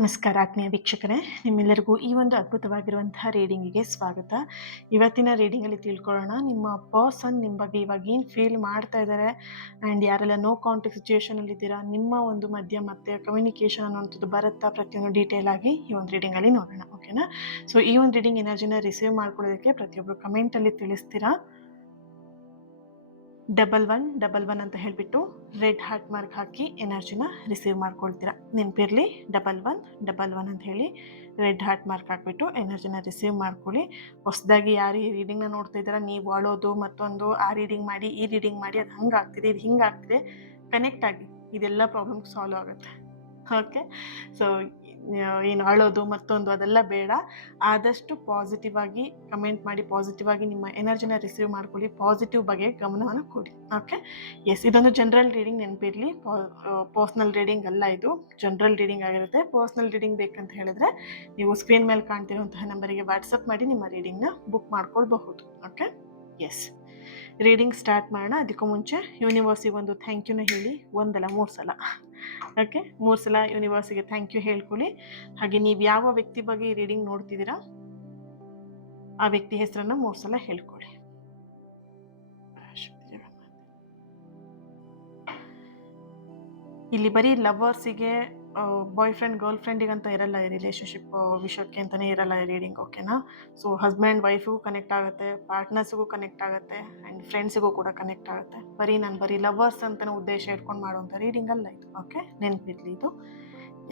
ನಮಸ್ಕಾರ ಆತ್ಮೀಯ ವೀಕ್ಷಕರೇ, ನಿಮ್ಮೆಲ್ಲರಿಗೂ ಈ ಒಂದು ಅದ್ಭುತವಾಗಿರುವಂತಹ ರೀಡಿಂಗಿಗೆ ಸ್ವಾಗತ. ಇವತ್ತಿನ ರೀಡಿಂಗಲ್ಲಿ ತಿಳ್ಕೊಳ್ಳೋಣ, ನಿಮ್ಮ ಪರ್ಸನ್ ನಿಮ್ಮ ಬಗ್ಗೆ ಇವಾಗ ಏನು ಫೀಲ್ ಮಾಡ್ತಾ ಇದ್ದಾರೆ ಆ್ಯಂಡ್ ಯಾರೆಲ್ಲ ನೋ ಕಾಂಟ್ಯಾಕ್ಟ್ ಸಿಚುವೇಷನಲ್ಲಿ ಇದ್ದೀರಾ, ನಿಮ್ಮ ಒಂದು ಮಧ್ಯ ಮತ್ತೆ ಕಮ್ಯುನಿಕೇಷನ್ ಅನ್ನೋಂಥದ್ದು ಬರುತ್ತಾ, ಪ್ರತಿಯೊಂದು ಡೀಟೇಲ್ ಆಗಿ ಈ ಒಂದು ರೀಡಿಂಗಲ್ಲಿ ನೋಡೋಣ. ಓಕೆನಾ? ಸೊ ಈ ಒಂದು ರೀಡಿಂಗ್ ಎನರ್ಜಿನ ರಿಸೀವ್ ಮಾಡ್ಕೊಳ್ಳೋದಕ್ಕೆ ಪ್ರತಿಯೊಬ್ಬರು ಕಮೆಂಟಲ್ಲಿ ತಿಳಿಸ್ತೀರಾ. 1111 ಅಂತ ಹೇಳಿಬಿಟ್ಟು ರೆಡ್ ಹಾರ್ಟ್ ಮಾರ್ಕ್ ಹಾಕಿ ಎನರ್ಜಿನ ರಿಸೀವ್ ಮಾಡ್ಕೊಳ್ತೀರಾ. ನೆನಪಿರಲಿ, 1111 ಅಂತ ಹೇಳಿ ರೆಡ್ ಹಾರ್ಟ್ ಮಾರ್ಕ್ ಹಾಕ್ಬಿಟ್ಟು ಎನರ್ಜಿನ ರಿಸೀವ್ ಮಾಡ್ಕೊಳ್ಳಿ. ಹೊಸದಾಗಿ ಯಾರು ಈ ರೀಡಿಂಗ್ನ ನೋಡ್ತಾ ಇದ್ದೀರಾ, ನೀವು ಅಳೋದು ಮತ್ತೊಂದು ಆ ರೀಡಿಂಗ್ ಮಾಡಿ ಈ ರೀಡಿಂಗ್ ಮಾಡಿ ಅದು ಹಂಗೆ ಆಗ್ತಿದೆ ಇದು ಹಿಂಗೆ ಆಗ್ತಿದೆ, ಕನೆಕ್ಟ್ ಆಗಿ, ಇದೆಲ್ಲ ಪ್ರಾಬ್ಲಮ್ ಸಾಲ್ವ್ ಆಗುತ್ತೆ. ಓಕೆ, ಸೊ ಏನು ಅಳೋದು ಮತ್ತೊಂದು ಅದೆಲ್ಲ ಬೇಡ. ಆದಷ್ಟು ಪಾಸಿಟಿವ್ ಆಗಿ ಕಮೆಂಟ್ ಮಾಡಿ, ಪಾಸಿಟಿವ್ ಆಗಿ ನಿಮ್ಮ ಎನರ್ಜಿನ ರಿಸೀವ್ ಮಾಡ್ಕೊಳ್ಳಿ, ಪಾಸಿಟಿವ್ ಬಗ್ಗೆ ಗಮನವನ್ನು ಕೊಡಿ. ಓಕೆ, ಎಸ್, ಇದೊಂದು ಜನರಲ್ ರೀಡಿಂಗ್, ನೆನಪಿರಲಿ. ಪರ್ಸ್ನಲ್ ರೀಡಿಂಗ್ ಅಲ್ಲ, ಇದು ಜನರಲ್ ರೀಡಿಂಗ್ ಆಗಿರುತ್ತೆ. ಪರ್ಸ್ನಲ್ ರೀಡಿಂಗ್ ಬೇಕಂತ ಹೇಳಿದ್ರೆ ನೀವು ಸ್ಕ್ರೀನ್ ಮೇಲೆ ಕಾಣ್ತಿರುವಂತಹ ನಂಬರಿಗೆ ವಾಟ್ಸಪ್ ಮಾಡಿ ನಿಮ್ಮ ರೀಡಿಂಗ್ನ ಬುಕ್ ಮಾಡ್ಕೊಳ್ಬಹುದು. ಓಕೆ, ಎಸ್, ರೀಡಿಂಗ್ ಸ್ಟಾರ್ಟ್ ಮಾಡೋಣ. ಅದಕ್ಕೂ ಮುಂಚೆ ಯೂನಿವರ್ಸಿಗೆ ಒಂದು ಥ್ಯಾಂಕ್ ಯುನ ಹೇಳಿ, ಒಂದಲ್ಲ 3 ಸಲ. ಓಕೆ, 3 ಸಲ ಯೂನಿವರ್ಸಿಗೆ ಥ್ಯಾಂಕ್ ಯು ಹೇಳ್ಕೊಳ್ಳಿ. ಹಾಗೆ ನೀವು ಯಾವ ವ್ಯಕ್ತಿ ಬಗ್ಗೆ ಈ ರೀಡಿಂಗ್ ನೋಡ್ತಿದ್ದೀರಾ ಆ ವ್ಯಕ್ತಿ ಹೆಸರನ್ನ 3 ಸಲ ಹೇಳ್ಕೊಳ್ಳಿ. ಇಲ್ಲಿ ಬರೀ ಲವರ್ಸಿಗೆ, ಬಾಯ್ ಫ್ರೆಂಡ್ ಗರ್ಲ್ ಫ್ರೆಂಡಿಗೆ ಅಂತ ಇರಲ್ಲ, ಈ ರಿಲೇಶನ್ಶಿಪ್ ವಿಷಯಕ್ಕೆ ಅಂತಲೇ ಇರಲ್ಲ ಈ ರೀಡಿಂಗ್. ಓಕೆನಾ? ಸೊ ಹಸ್ಬೆಂಡ್ ವೈಫಿಗೂ ಕನೆಕ್ಟ್ ಆಗುತ್ತೆ, ಪಾರ್ಟ್ನರ್ಸಿಗೂ ಕನೆಕ್ಟ್ ಆಗುತ್ತೆ ಆ್ಯಂಡ್ ಫ್ರೆಂಡ್ಸಿಗೂ ಕೂಡ ಕನೆಕ್ಟ್ ಆಗುತ್ತೆ. ಬರೀ ಲವರ್ಸ್ ಅಂತಲೇ ಉದ್ದೇಶ ಇಟ್ಕೊಂಡು ಮಾಡುವಂಥ ರೀಡಿಂಗ್ ಅಲ್ಲ ಇದು. ಓಕೆ, ನೆನಪಿರಲಿ ಇದು.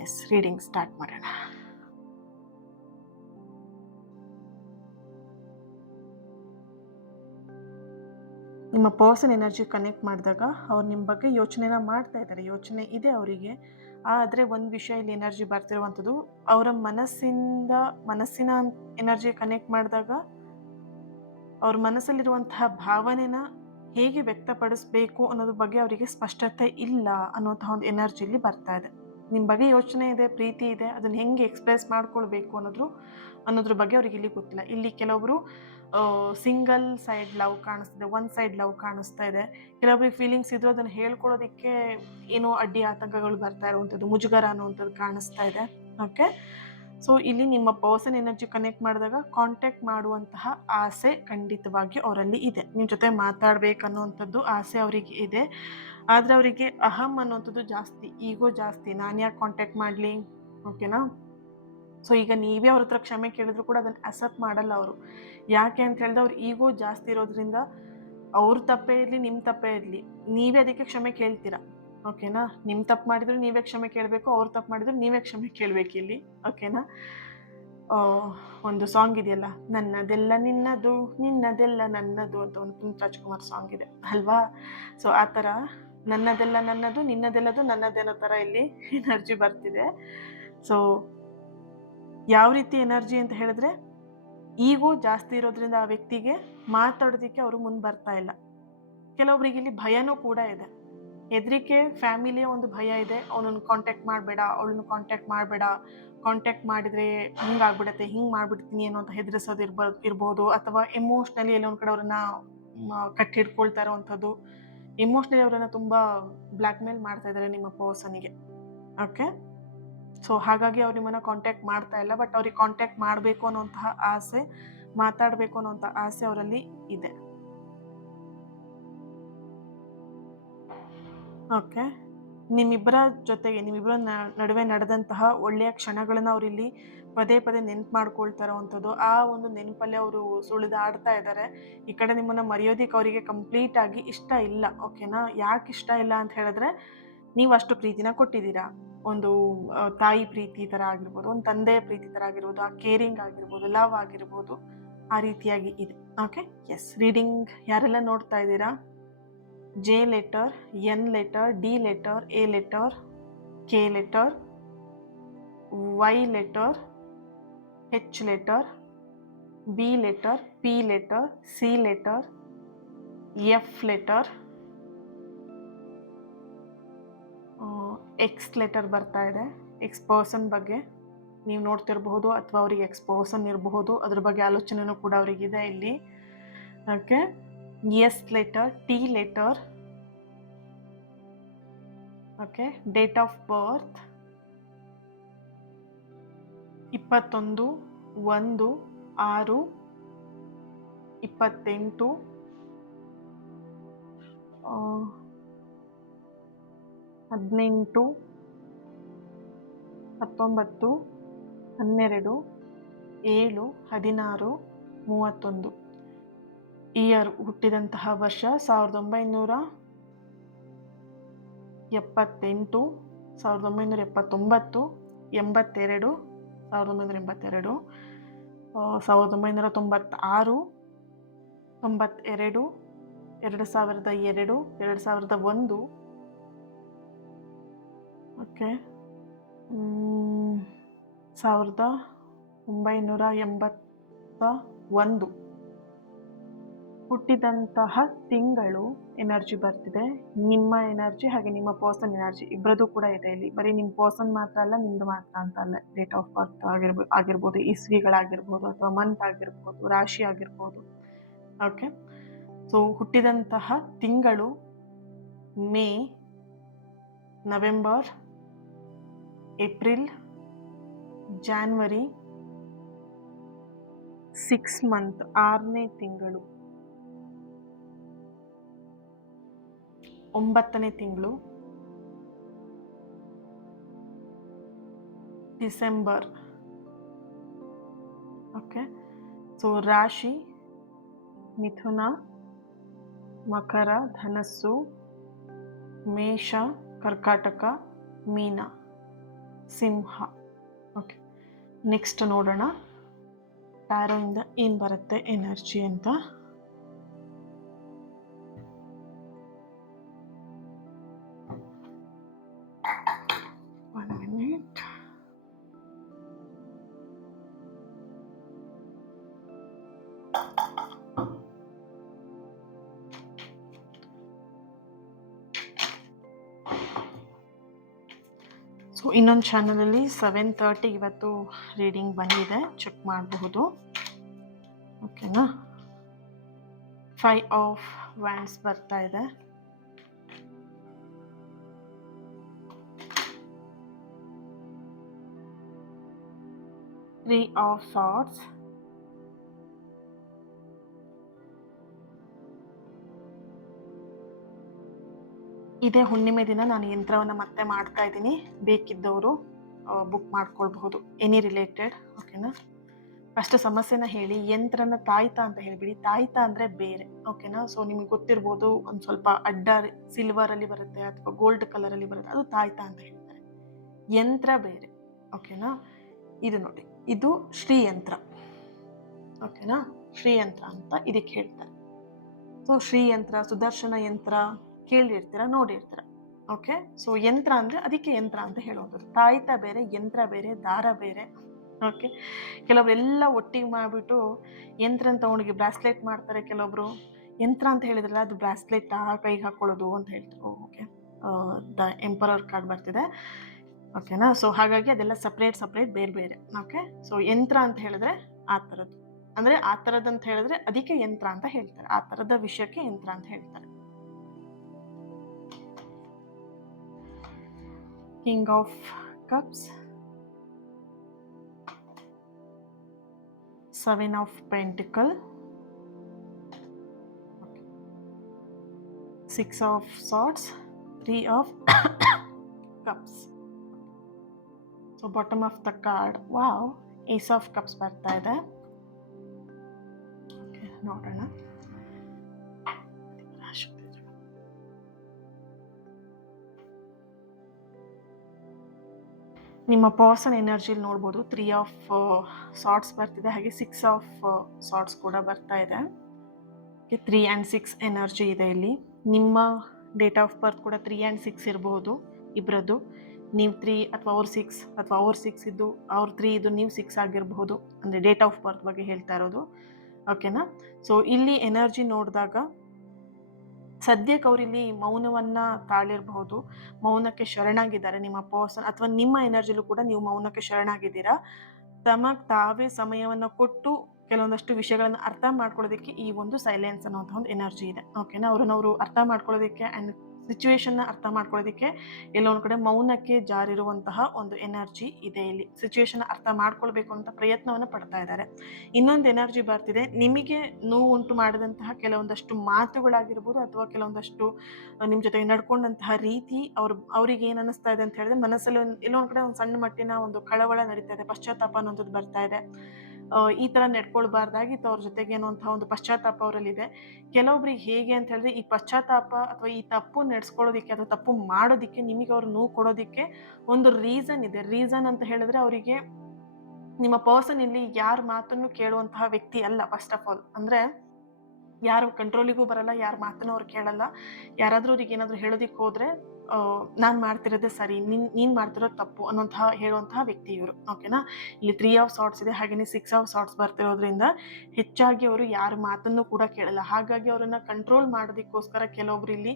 ಎಸ್, ರೀಡಿಂಗ್ ಸ್ಟಾರ್ಟ್ ಮಾಡೋಣ. ನಿಮ್ಮ ಪರ್ಸನ್ ಎನರ್ಜಿ ಕನೆಕ್ಟ್ ಮಾಡಿದಾಗ ಅವ್ರು ನಿಮ್ಮ ಬಗ್ಗೆ ಯೋಚನೆನ ಮಾಡ್ತಾ ಇದ್ದಾರೆ, ಯೋಚನೆ ಇದೆ ಅವರಿಗೆ. ಆದರೆ ಒಂದು ವಿಷಯ ಇಲ್ಲಿ ಎನರ್ಜಿ ಬರ್ತಿರುವಂಥದ್ದು, ಅವರ ಮನಸ್ಸಿನ ಎನರ್ಜಿ ಕನೆಕ್ಟ್ ಮಾಡಿದಾಗ ಅವ್ರ ಮನಸ್ಸಲ್ಲಿರುವಂತಹ ಭಾವನೆನ ಹೇಗೆ ವ್ಯಕ್ತಪಡಿಸ್ಬೇಕು ಅನ್ನೋದ್ರ ಬಗ್ಗೆ ಅವರಿಗೆ ಸ್ಪಷ್ಟತೆ ಇಲ್ಲ ಅನ್ನೋಂತಹ ಒಂದು ಎನರ್ಜಿಲಿ ಬರ್ತಾ ಇದೆ. ನಿಮ್ಮ ಬಗ್ಗೆ ಯೋಚನೆ ಇದೆ, ಪ್ರೀತಿ ಇದೆ, ಅದನ್ನು ಹೆಂಗೆ ಎಕ್ಸ್ಪ್ರೆಸ್ ಮಾಡ್ಕೊಳ್ಬೇಕು ಅನ್ನೋದ್ರ ಬಗ್ಗೆ ಅವ್ರಿಗೆ ಇಲ್ಲಿ ಗೊತ್ತಿಲ್ಲ. ಇಲ್ಲಿ ಕೆಲವೊಬ್ರು ಸಿಂಗಲ್ ಸೈಡ್ ಲವ್ ಕಾಣಿಸ್ತಿದೆ, ಒನ್ ಸೈಡ್ ಲವ್ ಕಾಣಿಸ್ತಾ ಇದೆ. ಕೆಲವೊಬ್ರಿಗೆ ಫೀಲಿಂಗ್ಸ್ ಇದ್ರೂ ಅದನ್ನು ಹೇಳ್ಕೊಳ್ಳೋದಕ್ಕೆ ಏನೋ ಅಡ್ಡಿ ಆತಂಕಗಳು ಬರ್ತಾ ಇರುವಂಥದ್ದು, ಮುಜುಗರ ಅನ್ನುವಂಥದ್ದು ಕಾಣಿಸ್ತಾ ಇದೆ. ಓಕೆ, ಸೊ ಇಲ್ಲಿ ನಿಮ್ಮ ಪರ್ಸನ್ ಎನರ್ಜಿ ಕನೆಕ್ಟ್ ಮಾಡಿದಾಗ ಕಾಂಟ್ಯಾಕ್ಟ್ ಮಾಡುವಂತಹ ಆಸೆ ಖಂಡಿತವಾಗಿ ಅವರಲ್ಲಿ ಇದೆ. ನಿಮ್ಮ ಜೊತೆ ಮಾತಾಡಬೇಕನ್ನುವಂಥದ್ದು ಆಸೆ ಅವರಿಗೆ ಇದೆ. ಆದರೆ ಅವರಿಗೆ ಅಹಂ ಅನ್ನುವಂಥದ್ದು ಜಾಸ್ತಿ, ಈಗೋ ಜಾಸ್ತಿ. ನಾನು ಯಾಕೆ ಕಾಂಟ್ಯಾಕ್ಟ್ ಮಾಡಲಿ? ಓಕೆನಾ? ಸೊ ಈಗ ನೀವೇ ಅವ್ರ ಹತ್ರ ಕ್ಷಮೆ ಕೇಳಿದ್ರು ಕೂಡ ಅದನ್ನು ಅಕ್ಸೆಪ್ಟ್ ಮಾಡಲ್ಲ ಅವರು. ಯಾಕೆ ಅಂತ ಹೇಳಿದ್ರೆ ಅವ್ರ ಈಗೋ ಜಾಸ್ತಿ ಇರೋದ್ರಿಂದ, ಅವ್ರ ತಪ್ಪೇ ಇರಲಿ ನಿಮ್ಮ ತಪ್ಪೇ ಇರಲಿ, ನೀವೇ ಅದಕ್ಕೆ ಕ್ಷಮೆ ಕೇಳ್ತೀರಾ. ಓಕೆನಾ? ನಿಮ್ಮ ತಪ್ಪು ಮಾಡಿದ್ರು ನೀವೇ ಕ್ಷಮೆ ಕೇಳಬೇಕು, ಅವ್ರು ತಪ್ಪು ಮಾಡಿದ್ರು ನೀವೇ ಕ್ಷಮೆ ಕೇಳಬೇಕು ಇಲ್ಲಿ. ಓಕೆನಾ? ಒಂದು ಸಾಂಗ್ ಇದೆಯಲ್ಲ, ನನ್ನದೆಲ್ಲ ನಿನ್ನದು ನಿನ್ನದೆಲ್ಲ ನನ್ನದು ಅಂತ, ಒಂದು ಪುನೀತ್ ರಾಜ್ಕುಮಾರ್ ಸಾಂಗ್ ಇದೆ ಅಲ್ವಾ? ಸೊ ಆ ಥರ ನನ್ನದೆಲ್ಲ ನನ್ನದು ನಿನ್ನದೆಲ್ಲದು ನನ್ನದೇನೋ ಥರ ಇಲ್ಲಿ ಎನರ್ಜಿ ಬರ್ತಿದೆ. ಸೊ ಯಾವ ರೀತಿ ಎನರ್ಜಿ ಅಂತ ಹೇಳಿದ್ರೆ, ಈಗೋ ಜಾಸ್ತಿ ಇರೋದ್ರಿಂದ ಆ ವ್ಯಕ್ತಿಗೆ ಮಾತಾಡೋದಕ್ಕೆ ಅವರು ಮುಂದೆ ಬರ್ತಾ ಇಲ್ಲ. ಕೆಲವೊಬ್ರಿಗೆ ಇಲ್ಲಿ ಭಯನೂ ಕೂಡ ಇದೆ, ಹೆದರಿಕೆ, ಫ್ಯಾಮಿಲಿಯ ಒಂದು ಭಯ ಇದೆ. ಅವನನ್ನು ಕಾಂಟ್ಯಾಕ್ಟ್ ಮಾಡಬೇಡ, ಅವಳನ್ನು ಕಾಂಟ್ಯಾಕ್ಟ್ ಮಾಡಬೇಡ, ಕಾಂಟ್ಯಾಕ್ಟ್ ಮಾಡಿದರೆ ಹಿಂಗಾಗ್ಬಿಡತ್ತೆ, ಹಿಂಗೆ ಮಾಡಿಬಿಡ್ತೀನಿ ಅನ್ನೋ ಅಂತ ಹೆದರಿಸೋದು ಇರ್ಬೋದು. ಅಥವಾ ಎಮೋಷ್ನಲಿ ಎಲ್ಲೋ ಒಂದು ಕಡೆ ಅವರನ್ನು ಕಟ್ಟಿ ಹಿಡ್ಕೊಳ್ತಾ ಇರೋವಂಥದ್ದು, ಎಮೋಷ್ನಲಿ ಅವರನ್ನು ತುಂಬ ಬ್ಲ್ಯಾಕ್ ಮೇಲ್ ಮಾಡ್ತಾ ಇದ್ದಾರೆ ನಿಮ್ಮ ಪರ್ಸನಿಗೆ. ಓಕೆ, ಸೊ ಹಾಗಾಗಿ ಅವ್ರು ನಿಮ್ಮನ್ನು ಕಾಂಟ್ಯಾಕ್ಟ್ ಮಾಡ್ತಾ ಇಲ್ಲ. ಬಟ್ ಅವ್ರಿಗೆ ಕಾಂಟ್ಯಾಕ್ಟ್ ಮಾಡಬೇಕು ಅನ್ನೋಂತಹ ಆಸೆ, ಮಾತಾಡಬೇಕು ಅನ್ನೋಂಥ ಆಸೆ ಅವರಲ್ಲಿ ಇದೆ. ಓಕೆ, ನಿಮ್ಮಿಬ್ಬರ ನಡುವೆ ನಡೆದಂತಹ ಒಳ್ಳೆಯ ಕ್ಷಣಗಳನ್ನು ಅವರಿಲ್ಲಿ ಪದೇ ಪದೇ ನೆನ್ಪು ಮಾಡ್ಕೊಳ್ತಾ ಇರೋವಂಥದ್ದು, ಆ ಒಂದು ನೆನಪಲ್ಲಿ ಅವರು ಸುಳಿದಾಡ್ತಾ ಇದ್ದಾರೆ. ಈ ಕಡೆ ನಿಮ್ಮನ್ನು ಮರೆಯೋದಕ್ಕೆ ಅವರಿಗೆ ಕಂಪ್ಲೀಟ್ ಆಗಿ ಇಷ್ಟ ಇಲ್ಲ. ಓಕೆನಾ? ಯಾಕೆ ಇಷ್ಟ ಇಲ್ಲ ಅಂತ ಹೇಳಿದ್ರೆ, ನೀವು ಅಷ್ಟು ಪ್ರೀತಿನ ಕೊಟ್ಟಿದ್ದೀರಾ. ಒಂದು ತಾಯಿ ಪ್ರೀತಿ ಥರ ಆಗಿರ್ಬೋದು, ಒಂದು ತಂದೆಯ ಪ್ರೀತಿ ಥರ ಆಗಿರ್ಬೋದು, ಆ ಕೇರಿಂಗ್ ಆಗಿರ್ಬೋದು, ಲವ್ ಆಗಿರ್ಬೋದು, ಆ ರೀತಿಯಾಗಿ ಇದೆ. ಓಕೆ, ಎಸ್, ರೀಡಿಂಗ್ ಯಾರೆಲ್ಲ ನೋಡ್ತಾ ಇದ್ದೀರಾ, J letter, N letter, D letter, A letter, K letter, Y letter, H letter, B letter, P letter, C letter, F letter, X letter ಬರ್ತಾ ಇದೆ. ಎಕ್ಸ್ ಪರ್ಸನ್ ಬಗ್ಗೆ ನೀವು ನೋಡ್ತಿರಬಹುದು, ಅಥವಾ ಅವರಿಗೆ ಎಕ್ಸ್ ಪರ್ಸನ್ ಇರಬಹುದು, ಅದ್ರ ಬಗ್ಗೆ ಆಲೋಚನೆನೂ ಕೂಡ ಅವರಿಗಿದೆ ಇಲ್ಲಿ. Okay, S letter, T letter, okay, date of birth, 21 1 6 28 18 19 12 7 16 31. Year ಹುಟ್ಟಿದಂತಹ ವರ್ಷ 1978, 1979, 82, 1982, 1996, 92, 2002, 2001, ಓಕೆ, 1981. ಹುಟ್ಟಿದಂತಹ ತಿಂಗಳು ಎನರ್ಜಿ ಬರ್ತಿದೆ. ನಿಮ್ಮ ಎನರ್ಜಿ ಹಾಗೆ ನಿಮ್ಮ ಪರ್ಸನ್ ಎನರ್ಜಿ ಇಬ್ಬರದು ಕೂಡ ಇದೆ ಇಲ್ಲಿ. ಬರೀ ನಿಮ್ಮ ಪರ್ಸನ್ ಮಾತ್ರ ಅಲ್ಲ, ನಿಮ್ದು ಮಾತ್ರ ಅಂತ ಅಲ್ಲ. ಡೇಟ್ ಆಫ್ ಬರ್ತ್ ಆಗಿರ್ಬೋದು, ಇಸ್ವಿಗಳಾಗಿರ್ಬೋದು, ಅಥವಾ ಮಂತ್ ಆಗಿರ್ಬೋದು, ರಾಶಿ ಆಗಿರ್ಬೋದು. ಓಕೆ, ಸೊ ಹುಟ್ಟಿದಂತಹ ತಿಂಗಳು May, November, April, January, 6 month 6ನೇ ತಿಂಗಳು, 9ನೇ ತಿಂಗಳು, ಡಿಸೆಂಬರ್. ಓಕೆ, ಸೊ ರಾಶಿ ಮಿಥುನ, ಮಕರ, ಧನಸ್ಸು, ಮೇಷ, ಕರ್ಕಾಟಕ, ಮೀನ, ಸಿಂಹ. ಓಕೆ, ನೆಕ್ಸ್ಟ್ ನೋಡೋಣ ಟ್ಯಾರೋಯಿಂದ ಏನು ಬರುತ್ತೆ ಎನರ್ಜಿ ಅಂತ. One minute. ಸೊ ಇನ್ನೊಂದು ಚಾನಲಲ್ಲಿ 7:30 ಇವತ್ತು ರೀಡಿಂಗ್ ಬಂದಿದೆ, ಚೆಕ್ ಮಾಡಬಹುದು. ಓಕೆನಾ. 5 ಆಫ್ ವ್ಯಾಂಡ್ಸ್ ಬರ್ತಾ ಇದೆ. Three of Swords, ಇದೇ ಹುಣ್ಣಿಮೆ ದಿನ ನಾನು ಯಂತ್ರವನ್ನು ಮತ್ತೆ ಮಾಡ್ತಾ ಇದ್ದೀನಿ. ಬೇಕಿದ್ದವರು ಬುಕ್ ಮಾಡ್ಕೊಳ್ಬಹುದು, ಎನಿ ರಿಲೇಟೆಡ್. ಓಕೆನಾ. ಫಸ್ಟ್ ಸಮಸ್ಯೆನ ಹೇಳಿ, ಯಂತ್ರನ ತಾಯ್ತಾ ಅಂತ ಹೇಳಿಬಿಡಿ. ತಾಯ್ತಾ ಅಂದರೆ ಬೇರೆ. ಓಕೆನಾ. ಸೊ ನಿಮಗೆ ಗೊತ್ತಿರ್ಬೋದು, ಒಂದು ಸ್ವಲ್ಪ ಅಡ್ಡ ಸಿಲ್ವರಲ್ಲಿ ಬರುತ್ತೆ ಅಥವಾ ಗೋಲ್ಡ್ ಕಲರಲ್ಲಿ ಬರುತ್ತೆ, ಅದು ತಾಯ್ತಾ ಅಂತ ಹೇಳ್ತಾರೆ. ಯಂತ್ರ ಬೇರೆ. ಓಕೆನಾ. ಇದು ನೋಡಿ, ಇದು ಶ್ರೀಯಂತ್ರ. ಓಕೆನಾ. ಶ್ರೀಯಂತ್ರ ಅಂತ ಇದಕ್ಕೆ ಹೇಳ್ತಾರೆ. ಸೊ ಶ್ರೀಯಂತ್ರ, ಸುದರ್ಶನ ಯಂತ್ರ ಕೇಳಿರ್ತೀರ, ನೋಡಿರ್ತೀರ. ಓಕೆ, ಸೊ ಯಂತ್ರ ಅಂದರೆ ಅದಕ್ಕೆ ಯಂತ್ರ ಅಂತ ಹೇಳೋದು. ತಾಯ್ತ ಬೇರೆ, ಯಂತ್ರ ಬೇರೆ, ದಾರ ಬೇರೆ. ಓಕೆ, ಕೆಲವೊಬ್ರು ಎಲ್ಲ ಒಟ್ಟಿಗೆ ಮಾಡಿಬಿಟ್ಟು ಯಂತ್ರನ ತಗೊಂಡೋಗಿ ಬ್ರಾಸ್ಲೆಟ್ ಮಾಡ್ತಾರೆ. ಕೆಲವೊಬ್ರು ಯಂತ್ರ ಅಂತ ಹೇಳಿದ್ರಲ್ಲ, ಅದು ಬ್ರಾಸ್ಲೆಟ್ ಕೈಗೆ ಹಾಕೊಳ್ಳೋದು ಅಂತ ಹೇಳ್ತಾರೆ. ಓಕೆ, ದ ಎಂಪರರ್ ಕಾರ್ಡ್ ಬರ್ತಿದೆ. ಓಕೆನಾ. ಸೊ ಹಾಗಾಗಿ ಅದೆಲ್ಲ ಸಪ್ರೇಟ್ ಬೇರೆ ಬೇರೆ. ಓಕೆ, ಸೊ ಯಂತ್ರ ಅಂತ ಹೇಳಿದ್ರೆ ಆ ಥರದ್ದು, ಅಂದರೆ ಆ ಥರದ್ದು ಹೇಳಿದ್ರೆ ಅದಕ್ಕೆ ಯಂತ್ರ ಅಂತ ಹೇಳ್ತಾರೆ. ಆ ಥರದ ವಿಷಯಕ್ಕೆ ಯಂತ್ರ ಅಂತ ಹೇಳ್ತಾರೆ. King of cups, 7 of pentacle, 6 of swords, 3 of cups. So bottom of the card, wow, ace of cups ಬರ್ತಾ ಇದೆ. ನೋಡೋಣ. ನಿಮ್ಮ ಪರ್ಸನ್ ಎನರ್ಜಿಲಿ ನೋಡ್ಬೋದು 3 ಆಫ್ ಸಾರ್ಟ್ಸ್ ಬರ್ತಿದೆ, ಹಾಗೆ 6 ಆಫ್ ಸಾರ್ಟ್ಸ್ ಕೂಡ ಬರ್ತಾ ಇದೆ. 3 and 6 ಎನರ್ಜಿ ಇದೆ ಇಲ್ಲಿ. ನಿಮ್ಮ ಡೇಟ್ ಆಫ್ ಬರ್ತ್ ಕೂಡ 3 and 6 ಇರಬಹುದು ಇಬ್ಬರದ್ದು. ನೀವು 3 ಅಥವಾ ಅವ್ರು 6, ಅಥವಾ ಅವ್ರು 6 ಇದ್ದು ಅವ್ರು 3 ಇದ್ದು ನೀವು 6 ಆಗಿರಬಹುದು. ಅಂದರೆ ಡೇಟ್ ಆಫ್ ಬರ್ತ್ ಬಗ್ಗೆ ಹೇಳ್ತಾ ಇರೋದು. ಓಕೆನಾ. ಸೊ ಇಲ್ಲಿ ಎನರ್ಜಿ ನೋಡಿದಾಗ ಸದ್ಯಕ್ಕೆ ಅವರಿಲ್ಲಿ ಮೌನವನ್ನು ತಾಳಿರಬಹುದು, ಮೌನಕ್ಕೆ ಶರಣಾಗಿದ್ದಾರೆ ನಿಮ್ಮ ಪರ್ಸನ್, ಅಥವಾ ನಿಮ್ಮ ಎನರ್ಜಿಲೂ ಕೂಡ ನೀವು ಮೌನಕ್ಕೆ ಶರಣಾಗಿದ್ದೀರಾ. ತಮಗೆ ತಾವೇ ಸಮಯವನ್ನು ಕೊಟ್ಟು ಕೆಲವೊಂದಷ್ಟು ವಿಷಯಗಳನ್ನು ಅರ್ಥ ಮಾಡ್ಕೊಳ್ಳೋದಕ್ಕೆ ಈ ಒಂದು ಸೈಲೆನ್ಸ್ ಅನ್ನೋಂಥ ಒಂದು ಎನರ್ಜಿ ಇದೆ. ಓಕೆನಾ. ಅವ್ರನ್ನ ಅವರು ಅರ್ಥ ಮಾಡ್ಕೊಳ್ಳೋದಕ್ಕೆ ಆ್ಯಂಡ್ ಸಿಚುವೇಶನ್ನ ಅರ್ಥ ಮಾಡ್ಕೊಳ್ಳೋದಕ್ಕೆ ಎಲ್ಲೋ ಒಂದು ಕಡೆ ಮೌನಕ್ಕೆ ಜಾರಿರುವಂತಹ ಒಂದು ಎನರ್ಜಿ ಇದೆ ಇಲ್ಲಿ. ಸಿಚುವೇಶನ್ ಅರ್ಥ ಮಾಡ್ಕೊಳ್ಬೇಕು ಅಂತ ಪ್ರಯತ್ನವನ್ನು ಪಡ್ತಾ ಇದ್ದಾರೆ. ಇನ್ನೊಂದು ಎನರ್ಜಿ ಬರ್ತಿದೆ, ನಿಮಗೆ ನೋವು ಉಂಟು ಮಾಡಿದಂತಹ ಕೆಲವೊಂದಷ್ಟು ಮಾತುಗಳಾಗಿರ್ಬೋದು ಅಥವಾ ಕೆಲವೊಂದಷ್ಟು ನಿಮ್ಮ ಜೊತೆಗೆ ನಡ್ಕೊಂಡಂತಹ ರೀತಿ ಅವ್ರಿಗೆ ಏನು ಅನ್ನಿಸ್ತಾ ಇದೆ ಅಂತ ಹೇಳಿದ್ರೆ ಮನಸ್ಸಲ್ಲಿ ಎಲ್ಲೋ ಒಂದು ಕಡೆ ಒಂದು ಸಣ್ಣ ಮಟ್ಟಿನ ಒಂದು ಕಳವಳ ನಡೀತಾ ಇದೆ, ಪಶ್ಚಾತ್ತಾಪ ಅನ್ನೋದು ಬರ್ತಾ ಇದೆ. ಈ ಥರ ನಡ್ಕೊಳ್ಬಾರ್ದಾಗಿತ್ತು ಅವ್ರ ಜೊತೆಗೆ ಅನ್ನುವಂತಹ ಒಂದು ಪಶ್ಚಾತ್ತಾಪ ಅವರಲ್ಲಿದೆ. ಕೆಲವೊಬ್ರಿಗೆ ಹೇಗೆ ಅಂತ ಹೇಳಿದ್ರೆ ಈ ಪಶ್ಚಾತ್ತಾಪ ಅಥವಾ ಈ ತಪ್ಪು ನಡೆಸ್ಕೊಳ್ಳೋದಿಕ್ಕೆ ಅಥವಾ ತಪ್ಪು ಮಾಡೋದಿಕ್ಕೆ ನಿಮಗೆ ಅವ್ರು ನೋವು ಕೊಡೋದಿಕ್ಕೆ ಒಂದು ರೀಸನ್ ಇದೆ. ರೀಸನ್ ಅಂತ ಹೇಳಿದ್ರೆ ಅವರಿಗೆ ನಿಮ್ಮ ಪರ್ಸನ್ ಇಲ್ಲಿ ಯಾರ ಮಾತನ್ನು ಕೇಳುವಂತಹ ವ್ಯಕ್ತಿ ಅಲ್ಲ. ಫಸ್ಟ್ ಆಫ್ ಆಲ್ ಅಂದರೆ ಯಾರು ಕಂಟ್ರೋಲಿಗೂ ಬರಲ್ಲ, ಯಾರ ಮಾತನ್ನು ಅವ್ರು ಕೇಳಲ್ಲ. ಯಾರಾದರೂ ಅವ್ರಿಗೆ ಏನಾದರೂ ಹೇಳೋದಿಕ್ಕೆ ಹೋದರೆ ನಾನು ಮಾಡ್ತಿರೋದೇ ಸರಿ, ನೀನು ಮಾಡ್ತಿರೋದು ತಪ್ಪು ಅನ್ನೋಂತಹ ಹೇಳುವಂತಹ ವ್ಯಕ್ತಿ ಇವರು. ಓಕೆನಾ. ಇಲ್ಲಿ 3 ಆಫ್ ಸಾರ್ಟ್ಸ್ ಇದೆ, ಹಾಗೆಯೇ 6 ಆಫ್ ಸಾರ್ಟ್ಸ್ ಬರ್ತಿರೋದ್ರಿಂದ ಹೆಚ್ಚಾಗಿ ಅವರು ಯಾರ ಮಾತನ್ನು ಕೂಡ ಕೇಳಲ್ಲ. ಹಾಗಾಗಿ ಅವರನ್ನು ಕಂಟ್ರೋಲ್ ಮಾಡೋದಕ್ಕೋಸ್ಕರ ಕೆಲವೊಬ್ರು ಇಲ್ಲಿ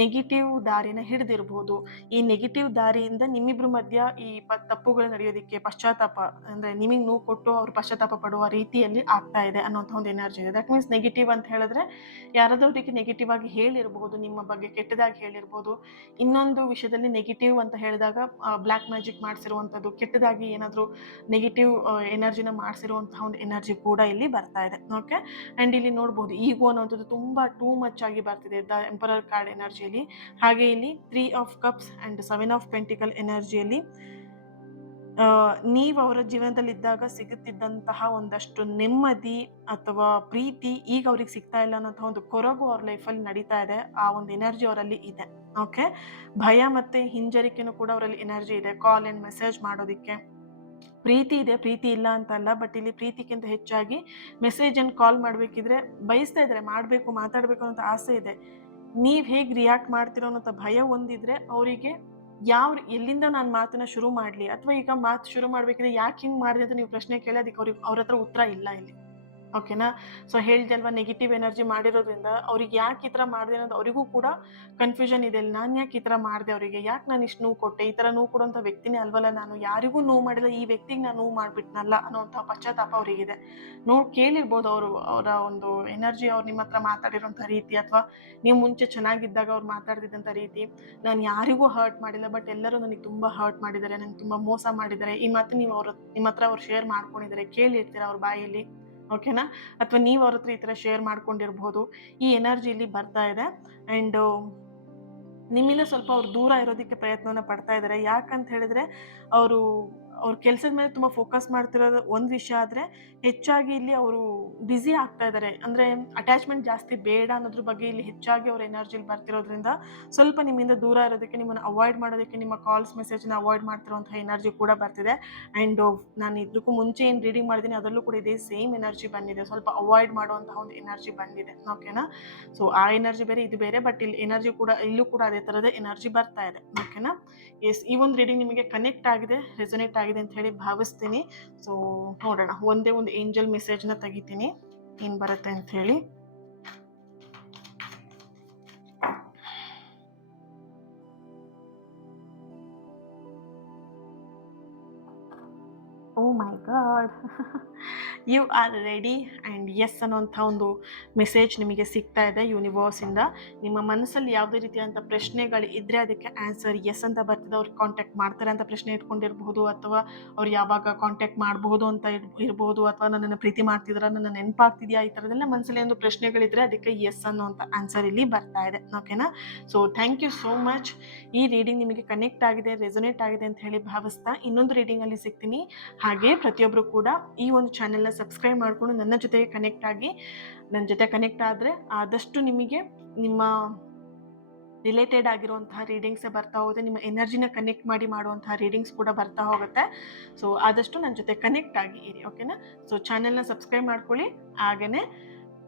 ನೆಗೆಟಿವ್ ದಾರಿನ ಹಿಡಿದಿರ್ಬೋದು. ಈ ನೆಗೆಟಿವ್ ದಾರಿಯಿಂದ ನಿಮ್ಮಿಬ್ರ ಮಧ್ಯ ಈ ತಪ್ಪುಗಳು ನಡೆಯೋದಕ್ಕೆ ಪಶ್ಚಾತ್ತಾಪ ಅಂದರೆ ನಿಮಗೆ ನೋವು ಕೊಟ್ಟು ಅವ್ರು ಪಶ್ಚಾತ್ತಾಪ ಪಡುವ ರೀತಿಯಲ್ಲಿ ಆಗ್ತಾ ಇದೆ ಅನ್ನೋಂಥ ಒಂದು ಎನರ್ಜಿ ಇದೆ. ದಟ್ ಮೀನ್ಸ್ ನೆಗೆಟಿವ್ ಅಂತ ಹೇಳಿದ್ರೆ ಯಾರಾದ್ರಿಗೆ ನೆಗೆಟಿವ್ ಆಗಿ ಹೇಳಿರ್ಬೋದು, ನಿಮ್ಮ ಬಗ್ಗೆ ಕೆಟ್ಟದಾಗಿ ಹೇಳಿರ್ಬೋದು. ಇನ್ನೊಂದು ವಿಷಯದಲ್ಲಿ ನೆಗೆಟಿವ್ ಅಂತ ಹೇಳಿದಾಗ ಬ್ಲ್ಯಾಕ್ ಮ್ಯಾಜಿಕ್ ಮಾಡಿಸಿರುವಂಥದ್ದು, ಕೆಟ್ಟದಾಗಿ ಏನಾದರೂ ನೆಗೆಟಿವ್ ಎನರ್ಜಿನ ಮಾಡಿಸಿರುವಂತಹ ಒಂದು ಎನರ್ಜಿ ಕೂಡ ಇಲ್ಲಿ ಬರ್ತಾ ಇದೆ. ಓಕೆ. ಆ್ಯಂಡ್ ಇಲ್ಲಿ ನೋಡ್ಬೋದು ಈಗೋ ಅನ್ನೋಂಥದ್ದು ತುಂಬ ಟೂ ಮಚ್ ಆಗಿ ಬರ್ತಿದೆ ದ ಎಂಪರರ್ ಕಾರ್ಡ್ ಎನರ್ಜಿಯಲ್ಲಿ. ಹಾಗೆ ಇಲ್ಲಿ 3 of cups and 7 of pentacle ಎನರ್ಜಿಯಲ್ಲಿ ನೀವು ಅವರ ಜೀವನದಲ್ಲಿದ್ದಾಗ ಸಿಗುತ್ತಿದ್ದಂತಹ ಒಂದಷ್ಟು ನೆಮ್ಮದಿ ಅಥವಾ ಪ್ರೀತಿ ಈಗ ಅವ್ರಿಗೆ ಸಿಗ್ತಾ ಇಲ್ಲ ಅನ್ನೋಂಥ ಒಂದು ಕೊರಗು ಅವ್ರ ಲೈಫಲ್ಲಿ ನಡೀತಾ ಇದೆ. ಆ ಒಂದು ಎನರ್ಜಿ ಅವರಲ್ಲಿ ಇದೆ. ಓಕೆ. ಭಯ ಮತ್ತು ಹಿಂಜರಿಕೆನೂ ಕೂಡ ಅವರಲ್ಲಿ ಎನರ್ಜಿ ಇದೆ. ಕಾಲ್ ಆ್ಯಂಡ್ ಮೆಸೇಜ್ ಮಾಡೋದಕ್ಕೆ ಪ್ರೀತಿ ಇದೆ, ಪ್ರೀತಿ ಇಲ್ಲ ಅಂತಲ್ಲ. ಬಟ್ ಇಲ್ಲಿ ಪ್ರೀತಿಗಿಂತ ಹೆಚ್ಚಾಗಿ ಮೆಸೇಜ್ ಆ್ಯಂಡ್ ಕಾಲ್ ಮಾಡಬೇಕಿದ್ರೆ ಬಯಸ್ತಾ ಇದ್ದಾರೆ, ಮಾಡಬೇಕು, ಮಾತಾಡಬೇಕು ಅನ್ನೋಂಥ ಆಸೆ ಇದೆ. ನೀವು ಹೇಗೆ ರಿಯಾಕ್ಟ್ ಮಾಡ್ತಿರೋ ಅನ್ನೋಂಥ ಭಯ ಒಂದಿದ್ರೆ ಅವರಿಗೆ ಎಲ್ಲಿಂದ ನಾನು ಮಾತನ್ನ ಶುರು ಮಾಡಲಿ ಅಥವಾ ಈಗ ಮಾತು ಶುರು ಮಾಡಬೇಕಿದ್ರೆ ಯಾಕೆ ಹಿಂಗೆ ಮಾಡಿದೆ ಅಂತ ನೀವು ಪ್ರಶ್ನೆ ಕೇಳಿ ಅದಕ್ಕೆ ಅವ್ರ ಹತ್ರ ಉತ್ತರ ಇಲ್ಲ ಇಲ್ಲಿ. ಓಕೆನಾ. ಸೊ ಹೇಳಿದೆ ಅಲ್ವಾ, ನೆಗೆಟಿವ್ ಎನರ್ಜಿ ಮಾಡಿರೋದ್ರಿಂದ ಅವ್ರಿಗೆ ಯಾಕೆ ಈ ಥರ ಮಾಡಿದೆ ಅನ್ನೋದು ಅವರಿಗೂ ಕೂಡ ಕನ್ಫ್ಯೂಷನ್ ಇದೆ. ನಾನು ಯಾಕೆ ಈ ಥರ ಮಾಡಿದೆ, ಅವರಿಗೆ ಯಾಕೆ ನಾನು ಇಷ್ಟು ನೋವು ಕೊಟ್ಟೆ, ಈ ಥರ ನೋವು ಕೊಡುವಂಥ ವ್ಯಕ್ತಿನೇ ಅಲ್ವಲ್ಲ ನಾನು, ಯಾರಿಗೂ ನೋವು ಮಾಡಿಲ್ಲ, ಈ ವ್ಯಕ್ತಿಗೆ ನಾನು ನೋವು ಮಾಡಿಬಿಟ್ನಲ್ಲ ಅನ್ನೋಂಥ ಪಶ್ಚಾತ್ತಾಪ ಅವರಿಗಿದೆ. ಕೇಳಿರ್ಬೋದು ಅವರ ಒಂದು ಎನರ್ಜಿ, ಅವ್ರು ನಿಮ್ಮ ಹತ್ರ ಮಾತಾಡಿರೋಂಥ ರೀತಿ ಅಥವಾ ನೀವು ಮುಂಚೆ ಚೆನ್ನಾಗಿದ್ದಾಗ ಅವ್ರು ಮಾತಾಡ್ತಿದ್ದಂಥ ರೀತಿ. ನಾನು ಯಾರಿಗೂ ಹರ್ಟ್ ಮಾಡಿಲ್ಲ, ಬಟ್ ಎಲ್ಲರೂ ನನಗೆ ತುಂಬ ಹರ್ಟ್ ಮಾಡಿದ್ದಾರೆ, ನನಗೆ ತುಂಬ ಮೋಸ ಮಾಡಿದ್ದಾರೆ. ಈ ಮಾತು ನಿಮ್ಮ ಹತ್ರ ಅವ್ರು ಶೇರ್ ಮಾಡ್ಕೊಂಡಿದ್ದಾರೆ, ಕೇಳಿರ್ತೀರ ಅವ್ರ ಬಾಯಲ್ಲಿ. ಓಕೆನಾ. ಅಥವಾ ನೀವು ಅವ್ರ ಹತ್ರ ಈ ಥರ ಶೇರ್ ಮಾಡ್ಕೊಂಡಿರ್ಬೋದು. ಈ ಎನರ್ಜಿ ಇಲ್ಲಿ ಬರ್ತಾ ಇದೆ. ಆ್ಯಂಡ್ ನಿಮ್ಮಿಂದ ಸ್ವಲ್ಪ ಅವ್ರು ದೂರ ಇರೋದಕ್ಕೆ ಪ್ರಯತ್ನನ ಪಡ್ತಾ ಇದ್ದಾರೆ. ಯಾಕಂತ ಹೇಳಿದ್ರೆ ಅವ್ರ ಕೆಲಸದ ಮೇಲೆ ತುಂಬ ಫೋಕಸ್ ಮಾಡ್ತಿರೋದು ಒಂದು ವಿಷಯ ಆದರೆ ಹೆಚ್ಚಾಗಿ ಇಲ್ಲಿ ಅವರು ಬ್ಯುಸಿ ಆಗ್ತಾ ಇದ್ದಾರೆ. ಅಂದರೆ ಅಟ್ಯಾಚ್ಮೆಂಟ್ ಜಾಸ್ತಿ ಬೇಡ ಅನ್ನೋದ್ರ ಬಗ್ಗೆ ಇಲ್ಲಿ ಹೆಚ್ಚಾಗಿ ಅವ್ರ ಎನರ್ಜಿಲಿ ಬರ್ತಿರೋದ್ರಿಂದ ಸ್ವಲ್ಪ ನಿಮ್ಮಿಂದ ದೂರ ಇರೋದಕ್ಕೆ, ನಿಮ್ಮನ್ನು ಅವಾಯ್ಡ್ ಮಾಡೋದಕ್ಕೆ, ನಿಮ್ಮ ಕಾಲ್ಸ್ ಮೆಸೇಜ್ನ ಅವಾಯ್ಡ್ ಮಾಡ್ತಿರೋಂಥ ಎನರ್ಜಿ ಕೂಡ ಬರ್ತಿದೆ. ಆ್ಯಂಡ್ ನಾನು ಇದಕ್ಕೂ ಮುಂಚೆ ಏನು ರೀಡಿಂಗ್ ಮಾಡಿದ್ದೀನಿ ಅದರಲ್ಲೂ ಕೂಡ ಇದೇ ಸೇಮ್ ಎನರ್ಜಿ ಬಂದಿದೆ. ಸ್ವಲ್ಪ ಅವಾಯ್ಡ್ ಮಾಡುವಂತಹ ಒಂದು ಎನರ್ಜಿ ಬಂದಿದೆ. ಓಕೆನಾ. ಸೊ ಆ ಎನರ್ಜಿ ಬೇರೆ, ಇದು ಬೇರೆ. ಬಟ್ ಇಲ್ಲಿ ಎನರ್ಜಿ ಕೂಡ ಇಲ್ಲೂ ಕೂಡ ಅದೇ ಥರದ ಎನರ್ಜಿ ಬರ್ತಾ ಇದೆ. ಓಕೆನಾ. ಎಸ್, ಈ ಒಂದು ರೀಡಿಂಗ್ ನಿಮಗೆ ಕನೆಕ್ಟ್ ಆಗಿದೆ, ರೆಸೊನೇಟ್ ಆಗಿದೆ ಅಂತ ಹೇಳಿ ಭಾವಿಸ್ತೀನಿ. ಸೊ ನೋಡೋಣ, ಒಂದೇ ಒಂದು ಏಂಜಲ್ ಮೆಸೇಜ್ನ ತೆಗಿತೀನಿ ಏನು ಬರುತ್ತೆ ಅಂತ ಹೇಳಿ. Oh my god, you are ready and yes ಅನ್ನೋಂಥ ಒಂದು ಮೆಸೇಜ್ ನಿಮಗೆ ಸಿಗ್ತಾ ಇದೆ ಯೂನಿವರ್ಸಿಂದ. ನಿಮ್ಮ ಮನಸ್ಸಲ್ಲಿ ಯಾವುದೇ ರೀತಿಯಾದಂಥ ಪ್ರಶ್ನೆಗಳು ಇದ್ದರೆ ಅದಕ್ಕೆ ಆನ್ಸರ್ ಎಸ್ ಅಂತ ಬರ್ತಿದೆ. ಅವ್ರು ಕಾಂಟ್ಯಾಕ್ಟ್ ಮಾಡ್ತಾರೆ ಅಂತ ಪ್ರಶ್ನೆ ಇಟ್ಕೊಂಡಿರ್ಬೋದು, ಅಥವಾ ಅವ್ರು ಯಾವಾಗ ಕಾಂಟ್ಯಾಕ್ಟ್ ಮಾಡಬಹುದು ಅಂತ ಇರ್ಬೋದು, ಅಥವಾ ನನ್ನನ್ನು ಪ್ರೀತಿ ಮಾಡ್ತಿದ್ರ, ನನ್ನ ನೆನಪಾಗ್ತಿದೆಯಾ, ಈ ಥರದ್ದೆಲ್ಲ ಮನಸ್ಸಲ್ಲಿ ಒಂದು ಪ್ರಶ್ನೆಗಳಿದ್ರೆ ಅದಕ್ಕೆ ಎಸ್ ಅನ್ನೋಂಥ ಆನ್ಸರ್ ಇಲ್ಲಿ ಬರ್ತಾ ಇದೆ. ಓಕೆನಾ. So thank you so much. ಈ ರೀಡಿಂಗ್ ನಿಮಗೆ ಕನೆಕ್ಟ್ ಆಗಿದೆ, ರೆಸೊನೇಟ್ ಆಗಿದೆ ಅಂತ ಹೇಳಿ ಭಾವಿಸ್ತಾ ಇನ್ನೊಂದು ರೀಡಿಂಗಲ್ಲಿ ಸಿಗ್ತೀನಿ. ಹಾಗೆ ಪ್ರತಿಯೊಬ್ಬರು ಕೂಡ ಈ ಒಂದು ಚಾನೆಲ್ನ ಸಬ್ಸ್ಕ್ರೈಬ್ ಮಾಡಿಕೊಂಡು ನನ್ನ ಜೊತೆಗೆ ಕನೆಕ್ಟ್ ಆಗಿ, ನನ್ನ ಜೊತೆ ಕನೆಕ್ಟ್ ಆದರೆ ಆದಷ್ಟು ನಿಮಗೆ ನಿಮ್ಮ ರಿಲೇಟೆಡ್ ಆಗಿರುವಂತಹ ರೀಡಿಂಗ್ಸೇ ಬರ್ತಾ ಹೋಗುತ್ತೆ. ನಿಮ್ಮ ಎನರ್ಜಿನ ಕನೆಕ್ಟ್ ಮಾಡಿ ಮಾಡುವಂತಹ ರೀಡಿಂಗ್ಸ್ ಕೂಡ ಬರ್ತಾ ಹೋಗುತ್ತೆ. ಸೊ ಆದಷ್ಟು ನನ್ನ ಜೊತೆ ಕನೆಕ್ಟ್ ಆಗಿ ಇರಿ. ಓಕೆನಾ. ಸೊ ಚಾನೆಲ್ನ ಸಬ್ಸ್ಕ್ರೈಬ್ ಮಾಡ್ಕೊಳ್ಳಿ, ಹಾಗೆಯೇ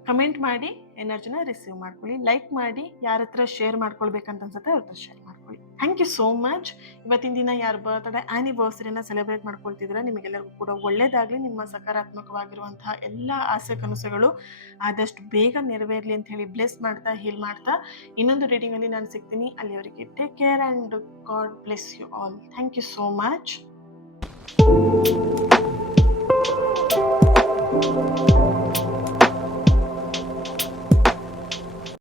ಕಮೆಂಟ್ ಮಾಡಿ ಎನರ್ಜಿನ ರಿಸೀವ್ ಮಾಡ್ಕೊಳ್ಳಿ, ಲೈಕ್ ಮಾಡಿ, ಯಾರ ಹತ್ರ ಶೇರ್ ಮಾಡ್ಕೊಳ್ಬೇಕಂತ ಅನ್ಸುತ್ತೆ ಅವ್ರ ಹತ್ರ ಶೇರ್ ಮಾಡ್ಕೊಳ್ಳಿ. Thank you so much. ಇವತ್ತಿನ ದಿನ ಯಾರು ಬರ್ತ್ಡೇ ಆ್ಯನಿವರ್ಸರಿನ ಸೆಲೆಬ್ರೇಟ್ ಮಾಡ್ಕೊಳ್ತಿದ್ರೆ ನಿಮಗೆಲ್ಲರಿಗೂ ಕೂಡ ಒಳ್ಳೆಯದಾಗಲಿ. ನಿಮ್ಮ ಸಕಾರಾತ್ಮಕವಾಗಿರುವಂತಹ ಎಲ್ಲ ಆಸೆ ಕನಸುಗಳು ಆದಷ್ಟು ಬೇಗ ನೆರವೇರಲಿ ಅಂತ ಹೇಳಿ ಬ್ಲೆಸ್ ಮಾಡ್ತಾ, ಹೀಲ್ ಮಾಡ್ತಾ ಇನ್ನೊಂದು ರೀಡಿಂಗಲ್ಲಿ ನಾನು ಸಿಗ್ತೀನಿ. ಅಲ್ಲಿವರೆಗೆ take care and God bless you all. Thank you so much.